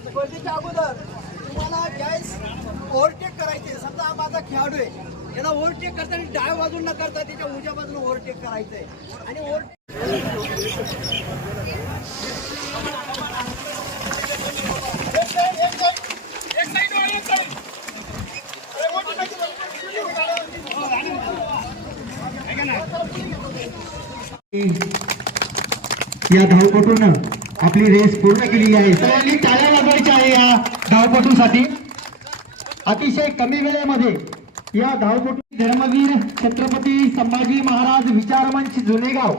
स्पर्धेच्या अगोदर तुम्हाला ज्यावेळेस ओव्हरटेक करायचे. समजा हा माझा खेळाडू आहे. याला ओव्हरटेक करताना डाव्या बाजून न करता त्याच्या उजव्या बाजूला ओव्हरटेक करायचं आहे आणि ओव्हरटेक या धावपटून आपली रेस पूर्ण केलेली आहे. सगळ्यांनी टाळ्या वाजवायच्या आहे या धावपटूसाठी. अतिशय कमी वेळेमध्ये या धावपटू धर्मवीर छत्रपती संभाजी महाराज विचारमंच जुनेगाव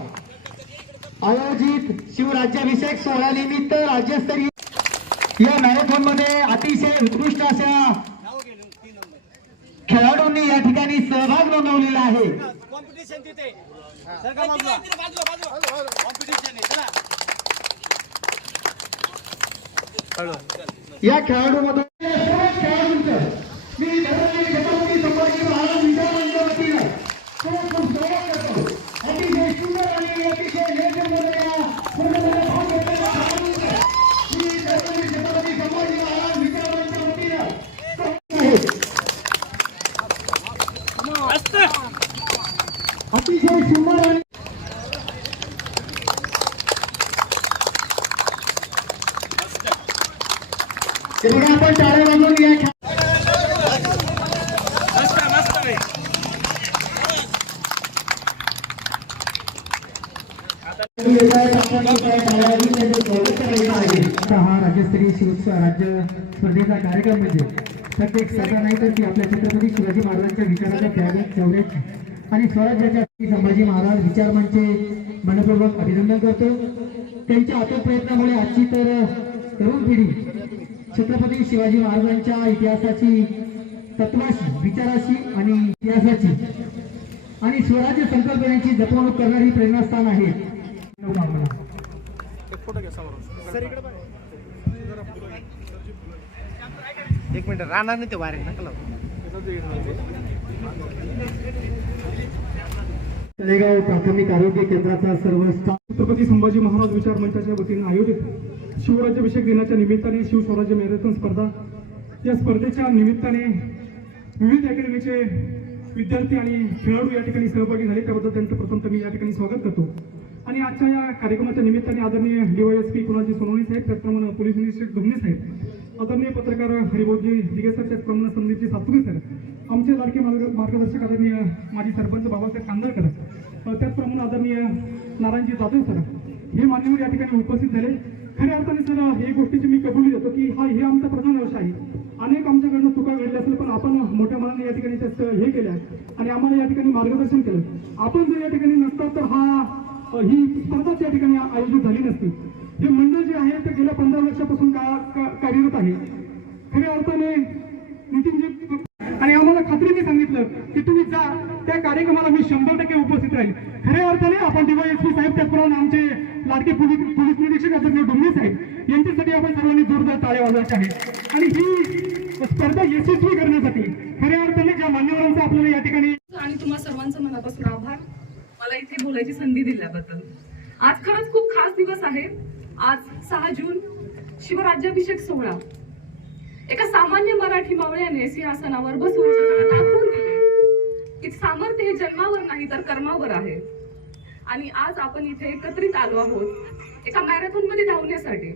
आयोजित शिवराज्याभिषेक सोहळ्यानिमित्त राज्यस्तरीय या मॅरेथॉनमध्ये अतिशय उत्कृष्ट अशा खेळाडूंनी या ठिकाणी सहभाग नोंदवलेला आहे. कॉम्पिटिशन तिथे सर का बाजूला बाजूला कॉम्पिटिशन आहे चला या खेळाडूमध्ये सर्व खेळाडूंचं मी धर्मवीर छत्रपती संभाजी महाराज विचारांच्या वतीनं खूप खूप स्वागत करतो अतिशय सुंदर आणि अतिशय लेझरमधल्या पूर्णपणे भाग घेतलेल्या खेळाडूंचं मी धर्मवीर छत्रपती संभाजी महाराज विचारांच्या वतीनं स्वागत आहे. अतिशय सुंदर आणि ते बघा आपण टाळ्या वाजवून या खेळ हा राज्यस्तरीय शिव राज्य स्पर्धेचा कार्यक्रम म्हणजे फक्त एक स्पर्धा नाही तर ती आपल्या छत्रपती शिवाजी महाराजांच्या विचाराच्या त्यागात शौर्याची आणि स्वराज्याच्या संभाजी महाराज विचारमंचे मनपूर्वक अभिनंदन करतो. त्यांच्या अतुट प्रयत्नामुळे आजची तर तरुण पिढी छत्रपती शिवाजी महाराजांच्या इतिहासाची तत्वाशी विचाराशी आणि इतिहासाची आणि स्वराज्य संकल्पनेची जपवणूक करणारी प्रेरणास्थान आहे. एक मिनिट राहणार नाही ते वारे नका लावू. तळेगाव प्राथमिक आरोग्य केंद्राचा सर्व स्टाफ छत्रपती संभाजी महाराज विचार मंचाच्या वतीने आयोजित शिवराज्याभिषेक दिनाच्या निमित्ताने शिवस्वराज्य मॅरेथॉन स्पर्धा. या स्पर्धेच्या निमित्ताने विविध अकॅडमीचे विद्यार्थी आणि खेळाडू या ठिकाणी सहभागी झाले. त्याबद्दल त्यांचं प्रथम मी या ठिकाणी स्वागत करतो. आणि आजच्या या कार्यक्रमाच्या निमित्ताने आदरणीय डीवायएसपी कुणाजी सोनवणे साहेब त्याचप्रमाणे पोलीस निरीक्षक धुमणे साहेब आदरणीय पत्रकार हरिभाऊजी दिगे प्रमाण त्याचप्रमाणे संदीपजी सातपुते सर आमचे लाडके मार्ग मार्गदर्शक आदरणीय माजी सरपंच बाबासाहेब कांदळकर त्याचप्रमाणे आदरणीय नारायणजी जाधव सर हे मान्यवर या ठिकाणी उपस्थित झाले. खऱ्या अर्थाने सर हे गोष्टीची मी कबुली देतो की हा हे आमचा प्रधान वर्ष आहे. अनेक आमच्याकडनं चुका घडल्या असेल पण आपण मोठ्या मनाने या ठिकाणी त्यात हे केल्या आणि आम्हाला या ठिकाणी मार्गदर्शन केलं आपण जर या ठिकाणी नसतो तर हा ही स्पर्धाच या ठिकाणी आयोजित झाली नसती. हे मंडळ जे आहे ते गेल्या पंधरा वर्षापासून का कार्यरत आहे. खऱ्या अर्थाने नितीनजी आणि आम्हाला खात्रीने सांगितलं की तुम्ही जा त्या कार्यक्रमाला मी शंभर टक्के उपस्थित राहील. खऱ्या अर्थाने आपण डीवायएसपी साहेब त्याचप्रमाणे आमचे लाडके पोलीस पोलीस निरीक्षक आदरणीय डोंगरे साहेब यांच्यासाठी आपण सर्वांनी जोरदार ताळे वाजवायचे आहे आणि ही स्पर्धा यशस्वी करण्यासाठी खऱ्या अर्थाने ज्या मान्यवरांचा आपल्याला या ठिकाणी आणि तुम्हा सर्वांचं मनापासून आभार. मला इथे बोलायची संधी दिल्याबद्दल. आज खरंच खूप खास दिवस आहे. आज सहा जून शिवराज्याभिषेक सोहळा. एका सामान्य मराठी मावळ्याने सिंहासनावर बसून दाखवून दिले. की सामर्थ्य हे जन्मावर नाही तर कर्मावर आहे. आणि आज आपण इथे एकत्रित आलो आहोत एका मॅरेथॉनमध्ये धावण्यासाठी.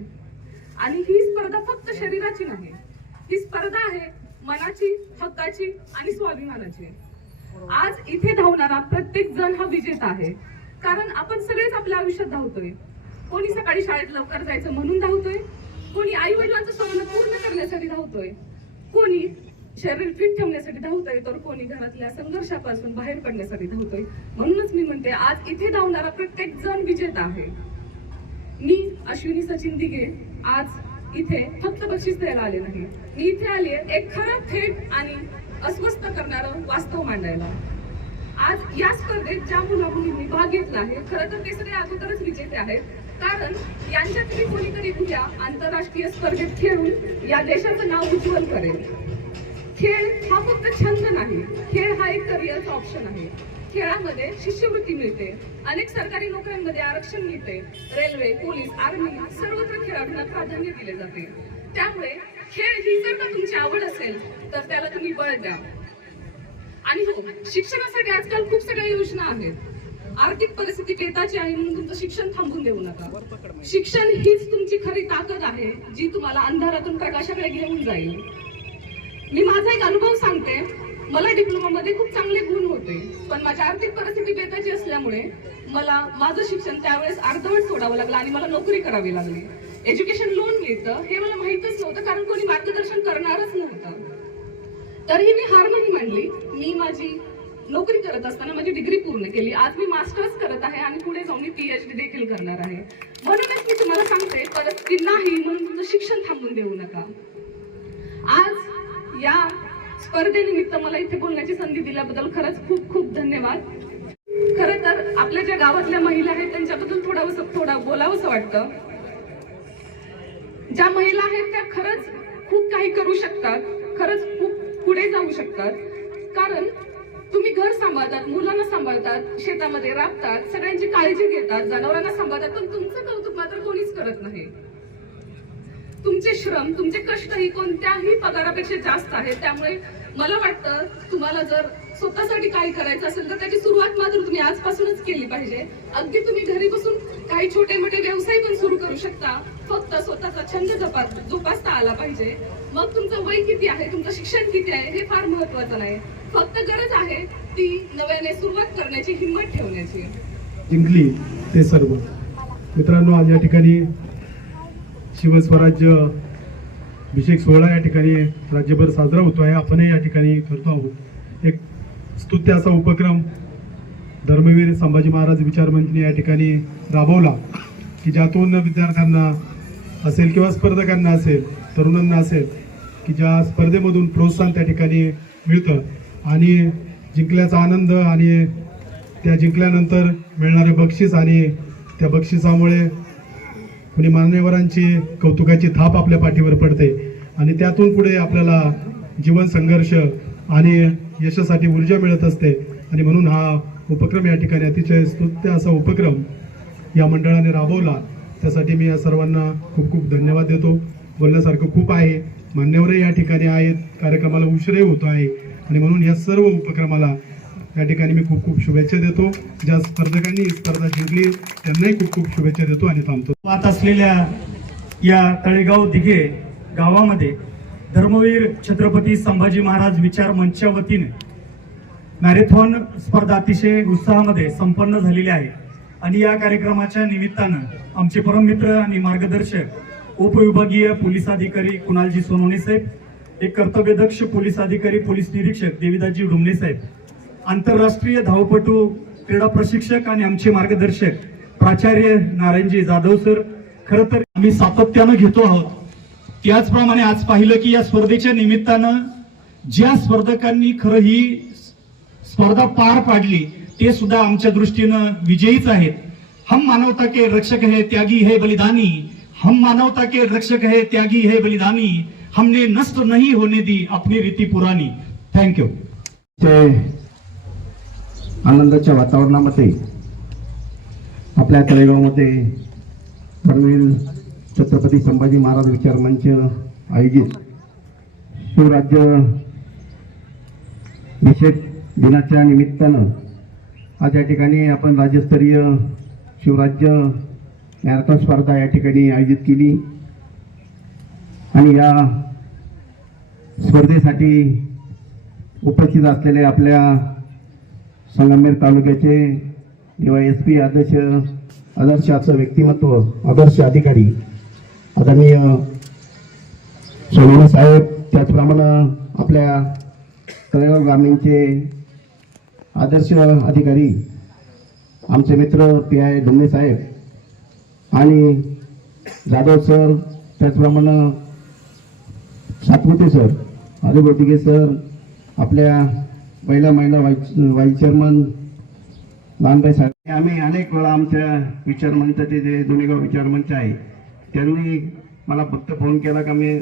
आणि ही स्पर्धा फक्त शरीराची नाही ही स्पर्धा आहे मनाची हक्काची आणि स्वाभिमानाची. आज इथे धावणारा प्रत्येक जण हा विजेता आहे. कारण आपण सगळेच आपल्या आयुष्यात धावतोय. कोणी सकाळी शाळेत लवकर जायचं म्हणून धावतोय? कोणी आई वडिलांचं स्वप्न पूर्ण करण्यासाठी धावतोय? कोणी शरीर फिट ठेवण्यासाठी धावतोय? तर कोणी घरातल्या संघर्षापासून बाहेर पडण्यासाठी धावतोय? म्हणूनच मी म्हणते आज इथे धावणारा प्रत्येक जण विजेता आहे. मी अश्विनी सचिन दिघे आज इथे फक्त बक्षीस द्यायला आले नाही. मी इथे आली एक खरं थेट आणि अस्वस्थ करणारं वास्तव मांडायला. आज या स्पर्धेत ज्या मुला मुलींनी भाग घेतला आहे खरं तर ते सगळे अगोदरच विजेते आहेत. कारण यांच्यातली कोणीतरी उद्या आंतरराष्ट्रीय स्पर्धेत खेळून या देशाचं नाव उज्ज्वल करेल. खेळ हा फक्त छंद नाही नाही खेळ हा एक करिअरचा ऑप्शन आहे. खेळामध्ये शिष्यवृत्ती मिळते अनेक सरकारी नोकऱ्यांमध्ये आरक्षण मिळते रेल्वे पोलीस आर्मी सर्वत्र खेळाडूंना प्राधान्य दिले जाते. त्यामुळे खेळ ही जर का तुमची आवड असेल तर त्याला तुम्ही बळ द्या. आणि हो शिक्षणासाठी आजकाल खूप सगळ्या योजना आहेत. आर्थिक परिस्थिती पेताची आहे म्हणून तुमचं शिक्षण थांबून देऊ नका. शिक्षण हीच तुमची खरी ताकद आहे जी तुम्हाला अंधारातून प्रकाशाकडे घेऊन जाईल. मी माझा एक अनुभव सांगते. मला डिप्लोमा मध्ये खूप चांगले गुण होते पण माझी आर्थिक परिस्थिती बेताची असल्यामुळे मला माझं शिक्षण त्यावेळेस अर्धवट सोडावं लागलं आणि मला नोकरी करावी लागली. एज्युकेशन लोन मिळतं हे मला माहितच नव्हतं कारण कोणी मार्गदर्शन करणारच नव्हतं. तरीही मी हार नाही मानली. मी माझी नोकरी करत असताना माझी डिग्री पूर्ण केली. आज मी मास्टर्स करत आहे आणि पुढे जाऊन मी पी एच डी देखील करणार आहे. म्हणूनच मी तुम्हाला सांगते परत की नाही म्हणून तुमचं शिक्षण थांबून देऊ नका. आज या स्पर्धेनिमित्त मला इथे बोलण्याची संधी दिल्याबद्दल खरंच खूप खूप धन्यवाद. खरं तर आपल्या ज्या गावातल्या महिला आहेत त्यांच्याबद्दल थोडं थोडं बोलावंसं वाटतं. ज्या महिला आहेत त्या खरंच खूप काही करू शकतात. खरंच खूप पुढे जाऊ शकतात. कारण तुम्ही घर सांभाळतात मुलांना सांभाळतात शेतामध्ये राबतात सगळ्यांची काळजी घेतात जनावरांना सांभाळतात पण तुमचं कौतुक मात्र कोणीच करत नाही. तुमचे श्रम तुमचे कष्ट ही कोणत्याही पगारापेक्षा जास्त आहेत त्यामुळे मला वाटतं तुम्हाला जर स्वतःसाठी काही करायचं असेल तर त्याची सुरुवात मात्र तुम्ही आजपासूनच केली पाहिजे. अगदी तुम्ही घरी बसून काही छोटे मोठे व्यवसाय पण सुरू करू शकता. फक्त स्वतःचा छंद जपा जोपासता आला पाहिजे. मग तुमचं वय किती आहे तुमचं शिक्षण किती आहे हे फार महत्वाचं नाही. फक्त गरज आहे ती नव्याने सुरुवात करण्याची हिंमत ठेवण्याची. जिंकली ते सर्व. मित्रांनो आज या ठिकाणी शिवस्वराज्य अभिषेक सोहळा या ठिकाणी राज्यभर साजरा होतो आहे आपणही या ठिकाणी करतो आहोत. एक स्तुत्य असा उपक्रम धर्मवीर संभाजी महाराज विचार मंचने या ठिकाणी राबवला की ज्यातून विद्यार्थ्यांना असेल किंवा स्पर्धकांना असेल तरुणांना असेल की ज्या स्पर्धेमधून प्रोत्साहन त्या ठिकाणी मिळतं. आणि जिंकल्याचा आनंद आणि त्या जिंकल्यानंतर मिळणारे बक्षीस आणि त्या बक्षिसामुळे कुणी मान्यवरांची कौतुकाची थाप आपल्या पाठीवर पडते. आणि त्यातून पुढे आपल्याला जीवन संघर्ष आणि यशासाठी ऊर्जा मिळत असते. आणि म्हणून हा उपक्रम या ठिकाणी अतिशय स्तुत्य असा उपक्रम या मंडळाने राबवला. त्यासाठी मी या सर्वांना खूप खूप धन्यवाद देतो. बोलण्यासारखं खूप आहे. मान्यवरही या ठिकाणी आहेत. कार्यक्रमाला उशीरही होतो आहे. आणि म्हणून या सर्व उपक्रमाला या ठिकाणी मी खूप खूप शुभेच्छा देतो. ज्या स्पर्धकांनी ही स्पर्धा जिंकली त्यांनाही खूप खूप शुभेच्छा देतो आणि थांबतो. पाहत असलेल्या या तळेगाव दिघे गावामध्ये धर्मवीर छत्रपती संभाजी महाराज विचार मंचच्या वतीने मॅरेथॉन स्पर्धा अतिशय उत्साहामध्ये संपन्न झालेली आहे. आणि या कार्यक्रमाच्या निमित्तानं आमचे परममित्र आणि मार्गदर्शक उपविभागीय पोलीस अधिकारी कुणालजी सोनवणे साहेब एक कर्तव्यदक्ष पोलीस अधिकारी पोलीस निरीक्षक देविदाजी डुमणे साहेब आंतरराष्ट्रीय धावपटू क्रीडा प्रशिक्षक आणि आमचे मार्गदर्शक प्राचार्य नारायणजी जाधव सर खरं तर आम्ही सातत्यानं घेतो आहोत. त्याचप्रमाणे आज पाहिलं की या स्पर्धेच्या निमित्तानं ज्या स्पर्धकांनी खरं ही स्पर्धा पार पाडली ते सुद्धा आमच्या दृष्टीनं विजयीच आहेत. हम मानवता के रक्षक है त्यागी है बलिदानी. हम मानवता के रक्षक है त्यागी है बलिदानी. हमने नष्ट नहीं होने दी अपनी रीती पुरानी। थँक्यू ते आनंदाच्या वातावरणामध्ये आपल्या तळेगावमध्ये धर्मवीर छत्रपती संभाजी महाराज विचार मंच आयोजित शिवराज्य विशेष दिनाच्या निमित्तानं आज या ठिकाणी आपण राज्यस्तरीय शिवराज्य मॅरेथॉन स्पर्धा या ठिकाणी आयोजित केली. आणि या स्पर्धेसाठी उपस्थित असलेले आपल्या संगमेर तालुक्याचे एस पी आदर्श आदर्श व्यक्तिमत्व आदर्श अधिकारी आदरणीय सोनवणे साहेब त्याचप्रमाणे आपल्या तळेगाव ग्रामीणचे आदर्श अधिकारी आमचे मित्र पी आय डुमणे साहेब आणि जाधव सर त्याचप्रमाणे सातपुते सर. आदिगोटिके सर आपल्या पहिला महिला व्हाईस व्हाईस चेअरमन लहानबाई साहेब. आम्ही अनेक वेळा आमच्या विचारमंचाचे जे दोन्हीगाव विचारमंच आहे त्यांनी मला फक्त फोन केला का मी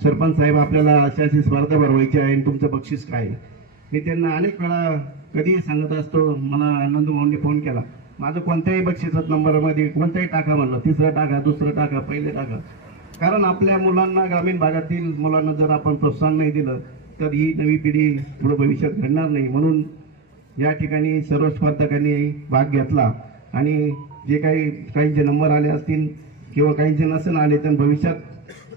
सरपंच साहेब आपल्याला अशा अशी स्पर्धा भरवायची आहे आणि तुमचं बक्षीस काय आहे?" मी त्यांना अनेक वेळा कधीही सांगत असतो मला आनंद मोहनने फोन केला. माझं कोणत्याही बक्षिसात नंबरमध्ये कोणताही टाका म्हणलं तिसरं टाका दुसरं टाका पहिले टाका. कारण आपल्या मुलांना ग्रामीण भागातील मुलांना जर आपण प्रोत्साहन नाही दिलं तर ही नवी पिढी पुढे भविष्यात घडणार नाही. म्हणून या ठिकाणी सर्व स्पर्धकांनी भाग घेतला. आणि जे काही काहींचे नंबर आले असतील किंवा काहींचे नसेल आले तर भविष्यात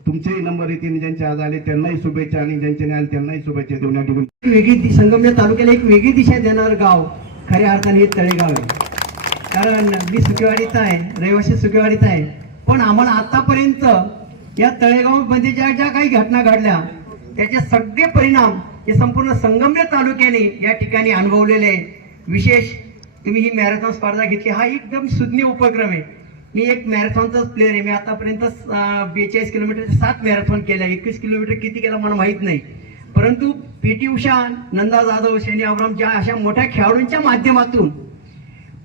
तुमचेही नंबर येतील. ज्यांचे आज आले त्यांनाही शुभेच्छा. आणि ज्यांचे नाही आले त्यांनाही शुभेच्छा देऊन या ठिकाणी. वेगळी दि- संगमनेर तालुक्याला एक वेगळी दिशा देणारं गाव खऱ्या अर्थाने हे तळेगाव आहे. कारण मी सुकेवाडीचा आहे रहिवासी सुकेवाडीचा आहे. पण आम्हाला आतापर्यंत या तळेगावमध्ये ज्या ज्या काही घटना घडल्या त्याचे सगळे परिणाम हे संपूर्ण संगमनेर तालुक्याने या ठिकाणी अनुभवलेले आहे. विशेष तुम्ही ही मॅरेथॉन स्पर्धा घेतली हा एकदम सुज्ञ उपक्रम आहे. मी एक मॅरेथॉनचाच प्लेअर आहे. मी आतापर्यंत बेचाळीस किलोमीटर सात मॅरेथॉन केल्या. एकवीस किलोमीटर किती केला मला माहीत नाही. परंतु पी टी उषा नंदा जाधव शनी अब्राम ज्या अशा मोठ्या खेळाडूंच्या माध्यमातून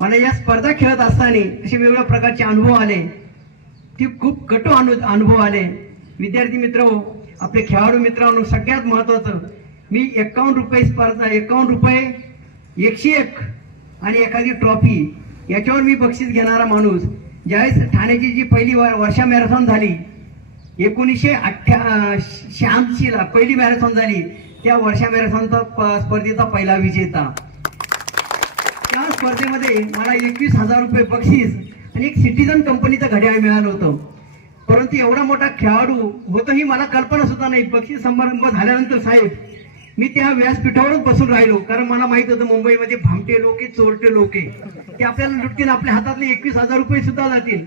मला या स्पर्धा खेळत असताना असे वेगवेगळ्या प्रकारचे अनुभव आले. ती खूप कटू अनु अनुभव आले. विद्यार्थी मित्र आपले खेळाडू मित्रांनो सगळ्यात महत्वाचं मी एकावन्न रुपये स्पर्धा एकावन्न रुपये एकशे एक आणि एखादी ट्रॉफी याच्यावर मी बक्षीस घेणारा माणूस ज्यावेळेस ठाण्याची जी पहिली वर्षा मॅरेथॉन झाली एकोणीसशे अठ्ठ्या शहाऐंशीला पहिली मॅरेथॉन झाली त्या वर्षा मॅरेथॉनचा प- स्पर्धेचा पहिला विजेता. त्या स्पर्धेमध्ये मला एकवीस हजार रुपये बक्षीस आणि एक सिटीजन कंपनीचं घड्याळ मिळालं होतं. परंतु एवढा मोठा खेळाडू होतो ही मला कल्पना सुद्धा नाही. पक्षी समारंभ झाल्यानंतर साहेब मी त्या व्यासपीठावरच बसून राहिलो. कारण मला माहीत होतं मुंबईमध्ये भामटे लोक चोरटे लोक. ते आपल्याला लुटतील आपल्या हातातले एकवीस हजार रुपये सुद्धा जातील.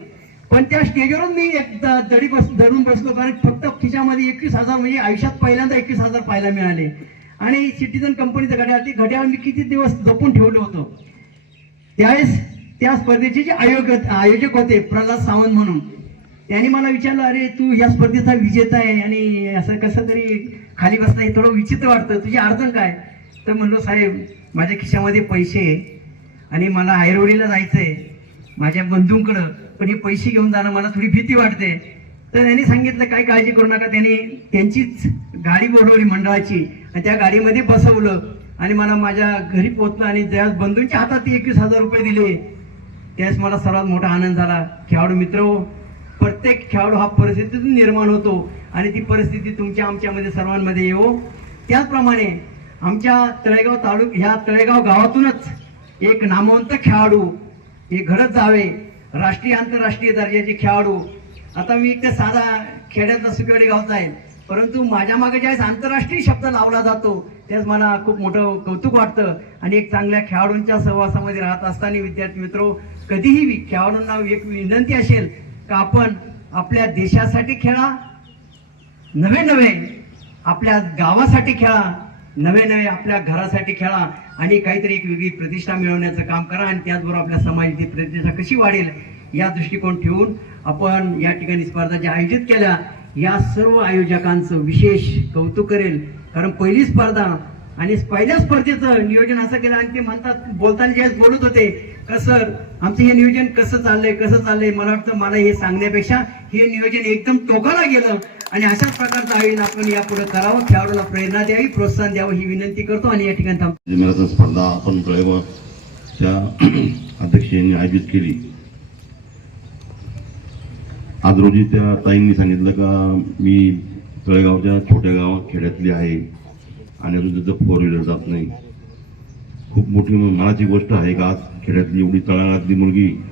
पण त्या स्टेजवरून मी एक दडी बस धरून बसलो. कारण फक्त खिशामध्ये एकवीस हजार म्हणजे आयुष्यात पहिल्यांदा एकवीस हजार पाहायला मिळाले. आणि सिटीजन कंपनीचं घड्याळ ते घड्याळ मी किती दिवस जपून ठेवलं होतं. त्यावेळेस त्या स्पर्धेचे जे आयोजक आयोजक होते प्रल्हाद सावंत म्हणून. त्यांनी मला विचारलं अरे तू या स्पर्धेचा विजेता आहे आणि असं कसं तरी खाली बसता हे थोडं विचित्र वाटतं तुझी अडचण काय? तर म्हणलो साहेब माझ्या खिशामध्ये पैसे आहे आणि मला आयरोडीला जायचं आहे माझ्या बंधूंकडं पण हे पैसे घेऊन जाणं मला थोडी भीती वाटते. तर त्यांनी सांगितलं काय काळजी करू नका. त्यांनी त्यांचीच गाडी बोलवली मंडळाची आणि त्या गाडीमध्ये बसवलं आणि मला माझ्या घरी पोहोचलं आणि त्या बंधूंच्या हातात एकवीस हजार रुपये दिले. त्यावेळेस मला सर्वात मोठा आनंद झाला. खेळाडू मित्र हो, प्रत्येक खेळाडू हा परिस्थितीतून निर्माण होतो आणि ती परिस्थिती तुमच्या आमच्यामध्ये सर्वांमध्ये येवो. त्याचप्रमाणे आमच्या तळेगाव तालुक ह्या तळेगाव गावातूनच एक नामवंत खेळाडू हे घडत जावे राष्ट्रीय आंतरराष्ट्रीय दर्जाचे खेळाडू. आता मी एक साधा खेड्यातला सुकेवाडी गावचा आहे परंतु माझ्या मागे ज्यावेळेस आंतरराष्ट्रीय शब्द लावला जातो त्याच मला खूप मोठं कौतुक वाटतं. आणि एक चांगल्या खेळाडूंच्या सहवासामध्ये राहत असताना विद्यार्थी मित्र कधीही वि- खेळाडूंना एक विनंती असेल का आपण आपल्या देशासाठी खेळा. नवे नवे आपल्या गावासाठी खेळा. नवे नवे आपल्या घरासाठी खेळा. आणि काहीतरी एक वेगळी प्रतिष्ठा मिळवण्याचं काम करा आणि त्याचबरोबर आपल्या समाजाची प्रतिष्ठा कशी वाढेल या दृष्टिकोन ठेवून आपण या ठिकाणी स्पर्धा ज्या आयोजित केल्या या सर्व आयोजकांचं विशेष कौतुक करेल. कारण पहिली स्पर्धा आणि पहिल्या स्पर्धेचं नियोजन असं केलं आणि ते म्हणतात बोलताना ज्यावेळेस बोलत होते का सर? आमचं हे नियोजन कसं चाललंय कसं चाललंय? मला वाटतं मला हे सांगण्यापेक्षा हे नियोजन एकदम टोकाला गेलं. आणि अशाच प्रकारचं आयोजन आपण यापुढे करावं खेळाडूला प्रेरणा द्यावी प्रोत्साहन द्यावं ही विनंती करतो आणि या ठिकाणी थांबतो. स्पर्धा आपण तळेगावच्या अध्यक्षांनी आयोजित केली. आज रोजी त्या ताईंनी सांगितलं का मी तळेगावच्या छोट्या गावात खेड्यातली आहे आणि अजून तिथं फोर व्हीलर जात नाही. खूप मोठी मनाची गोष्ट आहे का? आज खेड्यातली एवढी तळागाळातली मुलगी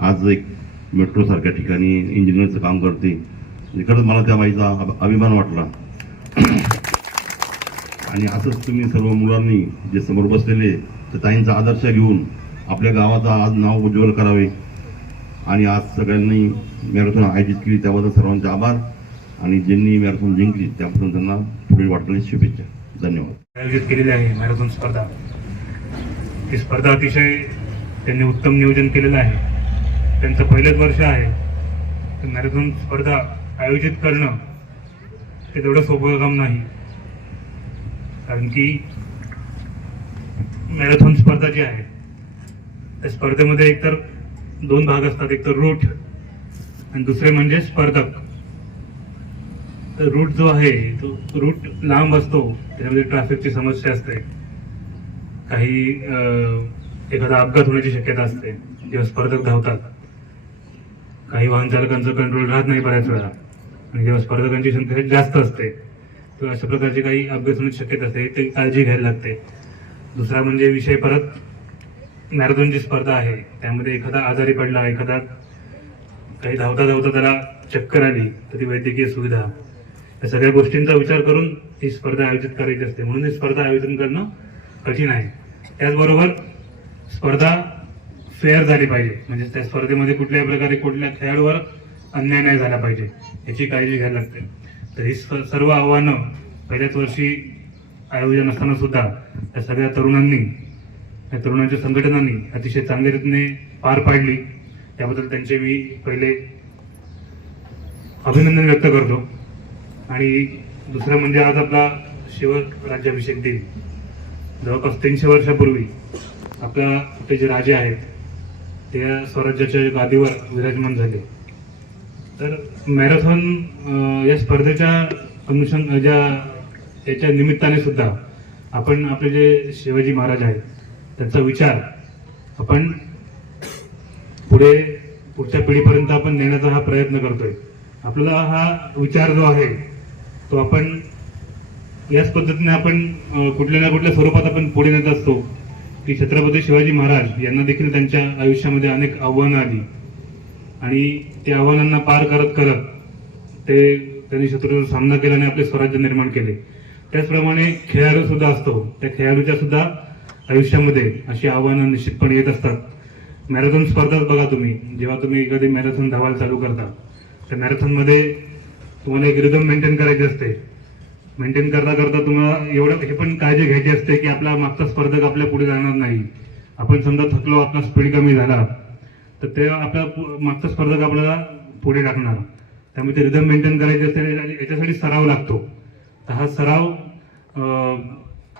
आज एक मेट्रोसारख्या ठिकाणी इंजिनियरचं काम करते. म्हणजे खरंच मला त्या बाईचा अभ- अभिमान वाटला. आणि असंच तुम्ही सर्व मुलांनी जे समोर बसलेले त्या ताईंचा आदर्श घेऊन आपल्या गावाचा आज नाव उज्ज्वल करावे. आणि आज सगळ्यांनी मॅरेथॉन आयोजित केली त्याबद्दल सर्वांचे आभार. आणि ज्यांनी मॅरेथॉन जिंकली त्याबद्दल त्यांना पुढील वाटलेली शुभेच्छा. धन्यवाद. आयोजित केलेली आहे मॅरेथॉन स्पर्धा. ती स्पर्धा अतिशय त्यांनी उत्तम नियोजन केलेलं आहे. त्यांचं पहिलंच वर्ष आहे. तर मॅरेथॉन स्पर्धा आयोजित करणं ते तेवढं सोपं काम नाही. कारण की मॅरेथॉन स्पर्धा जी आहे त्या स्पर्धेमध्ये एकतर दोन भाग असतात. एक तर रूट आणि दुसरे म्हणजे स्पर्धक. रूट जो आहे तो रूट लांब असतो. त्याच्यामध्ये ट्रॅफिकची समस्या असते. काही एखादा अपघात होण्याची शक्यता असते जेव्हा स्पर्धक धावतात. काही वाहन चालकांचं कंट्रोल राहत नाही बऱ्याच वेळा. आणि जेव्हा स्पर्धकांची संख्या जास्त असते तेव्हा अशा प्रकारची काही अपघात होण्याची शक्यता असते ते काळजी घ्यायला लागते. दुसरा म्हणजे विषय परत. मॅरेथॉनची स्पर्धा आहे त्यामध्ये एखादा आजारी पडला एखादा काही धावता धावता त्याला चक्कर आली तर ती वैद्यकीय सुविधा. या सगळ्या गोष्टींचा विचार करून ही स्पर्धा आयोजित करायची असते. म्हणून ही स्पर्धा आयोजन करणं कठीण आहे. त्याचबरोबर स्पर्धा फेअर झाली पाहिजे. म्हणजे त्या स्पर्धेमध्ये कुठल्याही प्रकारे कुठल्या खेळाडूवर अन्याय नाही झाला पाहिजे याची काळजी घ्यायला लागते. तर ही स- सर्व आव्हानं पहिल्याच वर्षी आयोजन असताना सुद्धा त्या सगळ्या तरुणांनी त्या तरुणांच्या संघटनांनी अतिशय चांगल्या रीतीने पार पाडली. त्याबद्दल त्यांचे मी पहिले अभिनंदन व्यक्त करतो. आणि दुसरं म्हणजे आज आपला शिव राज्याभिषेक दिन. जवळपास तीनशे वर्षापूर्वी आपल्या आपले जे राजे आहेत ते स्वराज्याच्या गादीवर विराजमान झाले. तर मॅरेथॉन या स्पर्धेच्या अनुषंग ज्या याच्या निमित्ताने सुद्धा आपण आपले जे शिवाजी महाराज आहेत त्यांचा विचार आपण पुढे पुढच्या पिढीपर्यंत आपण नेण्याचा हा प्रयत्न करतोय. आपला हा विचार जो आहे तो आपण याच पद्धतीने आपण कुठल्या ना कुठल्या स्वरूपात आपण पुढे नेत असतो की छत्रपती शिवाजी महाराज यांना देखील त्यांच्या आयुष्यामध्ये अनेक आव्हानं आली. आणि त्या आव्हानांना पार करत करत ते त्यांनी शत्रूचा सामना केला आणि आपले स्वराज्य निर्माण केले. त्याचप्रमाणे खेळाडू सुद्धा असतो. त्या खेळाडूच्या सुद्धा आयुष्यामध्ये अशी आव्हानं निश्चितपणे येत असतात. मॅरेथॉन स्पर्धाच बघा तुम्ही. जेव्हा तुम्ही एखादी मॅरेथॉन धावायला चालू करता त्या मॅरेथॉनमध्ये तुम्हाला एक रिदम मेंटेन करायची असते. मेंटेन करता करता तुम्हाला एवढं हे पण काळजी घ्यायची असते की आपला मागचा स्पर्धक आपल्या पुढे जाणार नाही. आपण समजा थकलो आपला स्पीड कमी झाला तर ते आपला पु- मागचा स्पर्धक आपल्याला पुढे टाकणार. त्यामुळे ते रिदम मेंटेन करायचे असते याच्यासाठी सराव लागतो. तर हा सराव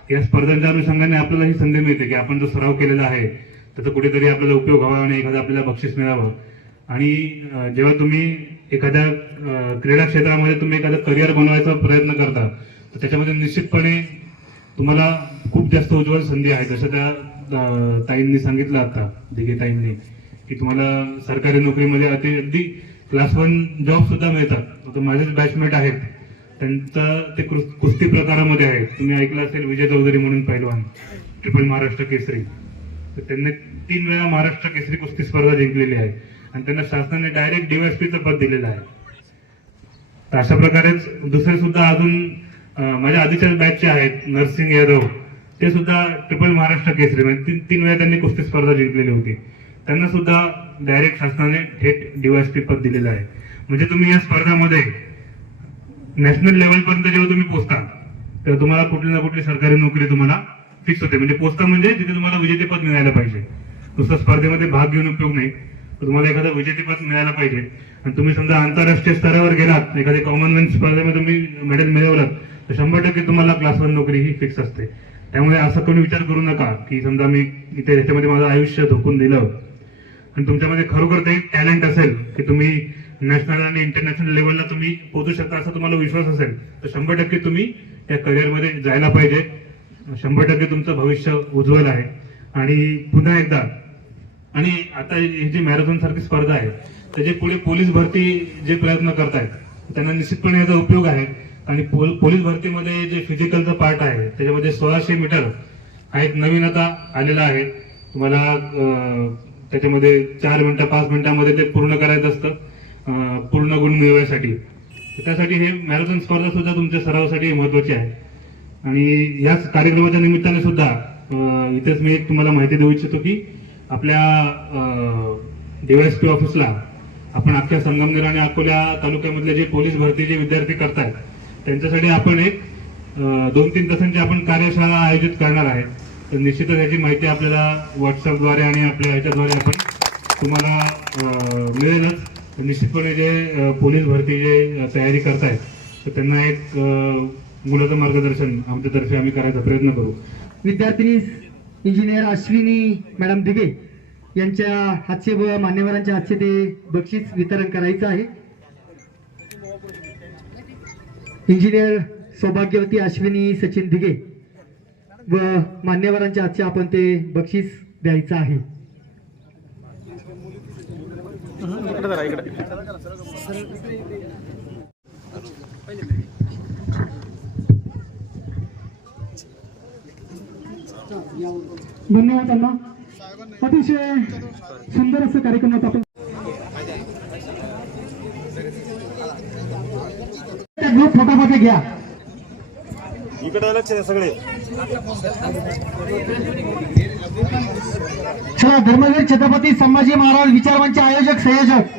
या स्पर्धांच्या अनुषंगाने आपल्याला ही संधी मिळते की आपण जो सराव केलेला आहे त्याचा कुठेतरी आपल्याला उपयोग व्हावा आणि एखादं आपल्याला बक्षीस मिळावं. आणि जेव्हा तुम्ही एखाद्या क्रीडा क्षेत्रामध्ये तुम्ही एखादं करिअर बनवायचा प्रयत्न करता तर त्याच्यामध्ये निश्चितपणे तुम्हाला खूप जास्त उज्ज्वल संधी आहे. जसं त्या ताईंनी सांगितलं आता दिघे ताईंनी की तुम्हाला सरकारी नोकरीमध्ये अति अगदी क्लास वन जॉब सुद्धा मिळतात. आता माझेच बॅचमेट आहेत. त्यांचा ते कुस- कुस्ती प्रकारामध्ये आहे तुम्ही ऐकलं असेल विजय चौधरी म्हणून पैलवान ट्रिपल महाराष्ट्र केसरी. तर त्यांनी तीन वेळा महाराष्ट्र केसरी कुस्ती स्पर्धा जिंकलेली आहे. आणि त्यांना शासनाने डायरेक्ट डीवायसपीचं पद दिलेलं आहे. तर अशा प्रकारेच दुसरे सुद्धा अजून माझ्या आधीच्याच बॅचचे आहेत नरसिंग यादव. ते सुद्धा ट्रिपल महाराष्ट्र केसरी म्हणजे तीन तीन वेळा त्यांनी कुस्ती स्पर्धा जिंकलेली होती. त्यांना सुद्धा डायरेक्ट शासनाने थेट डीवायसपी पद दिलेलं आहे. म्हणजे तुम्ही या स्पर्धामध्ये नॅशनल लेवल पर्यंत जेव्हा तुम्ही पोचता तेव्हा तुम्हाला कुठली ना कुठली सरकारी नोकरी तुम्हाला फिक्स होते. म्हणजे पोचता म्हणजे तिथे तुम्हाला विजेतेपद मिळायला पाहिजे. दुसऱ्या स्पर्धेमध्ये भाग घेऊन उपयोग नाही. तुम्हाला एखादं विजेतेपद मिळायला पाहिजे. आणि तुम्ही समजा आंतरराष्ट्रीय स्तरावर गेलात एखाद्या कॉमनवेल्थ स्पर्धेमध्ये तुम्ही मेडल मिळवलात तर शंभर टक्के तुम्हाला क्लास वन नोकरी ही फिक्स असते. त्यामुळे असं कोणी विचार करू नका की समजा मी इथे ह्याच्यामध्ये माझं आयुष्य झोकून दिलं. आणि तुमच्यामध्ये खरोखर ते टॅलेंट असेल की तुम्ही नॅशनल आणि इंटरनॅशनल लेवलला तुम्ही पोहोचू शकता असा तुम्हाला विश्वास असेल तर शंभर टक्के तुम्ही या करिअरमध्ये जायला पाहिजे. शंभर टक्के तुमचं भविष्य उज्ज्वल आहे. आणि पुन्हा एकदा आणि आता ही जी मॅरेथॉन सारखी स्पर्धा आहे त्याचे पुढे पोलीस भरती जे प्रयत्न करतायत त्यांना निश्चितपणे याचा उपयोग आहे. आणि पोल- पोलीस भरतीमध्ये जे फिजिकलचा पार्ट आहे त्याच्यामध्ये सोळाशे मीटर हा एक नवीन आता आलेला आहे. तुम्हाला त्याच्यामध्ये चार मिनटं पाच मिनिटांमध्ये ते पूर्ण करायचं असतं पूर्ण गुण मिळवण्यासाठी त्यासाठी हे मॅरेथॉन स्पर्धा सुद्धा तुमच्या सरावासाठी महत्वाची आहे. आणि याच कार्यक्रमाच्या निमित्ताने सुद्धा इथेच मी एक तुम्हाला माहिती देऊ इच्छितो की आपल्या डीवायएसपी ऑफिसला आपण अख्ख्या संगमनेर आणि अकोल्या तालुक्यामधले जे पोलीस भरतीचे विद्यार्थी करतायत त्यांच्यासाठी आपण एक दोन तीन तासांची आपण कार्यशाळा आयोजित करणार आहे. तर निश्चितच याची माहिती आपल्याला व्हॉट्सअपद्वारे आणि आपल्या ह्याच्याद्वारे आपण तुम्हाला मिळेलच. निश्चितपणे जे पोलीस भरती जे तयारी करतायत तर त्यांना एक मुलाचं मार्गदर्शन आमच्यातर्फे आम्ही करायचा प्रयत्न करू. विद्यार्थिनी इंजिनियर अश्विनी मॅडम दिघे यांच्या हातचे व मान्यवरांच्या हातचे ते बक्षीस वितरण करायचं आहे. इंजिनियर सौभाग्यवती अश्विनी सचिन दिघे व मान्यवरांच्या हातचे आपण ते बक्षीस द्यायचं आहे इकडे जरा इकडे धन्यवाद त्यांना अतिशय सुंदर असं कार्यक्रम होता आपण ग्रुप फोटोमध्ये घ्या. इकडे लक्ष द्या सगळे. चला धर्मवीर छत्रपती संभाजी महाराज विचारमंच आयोजक संयोजक.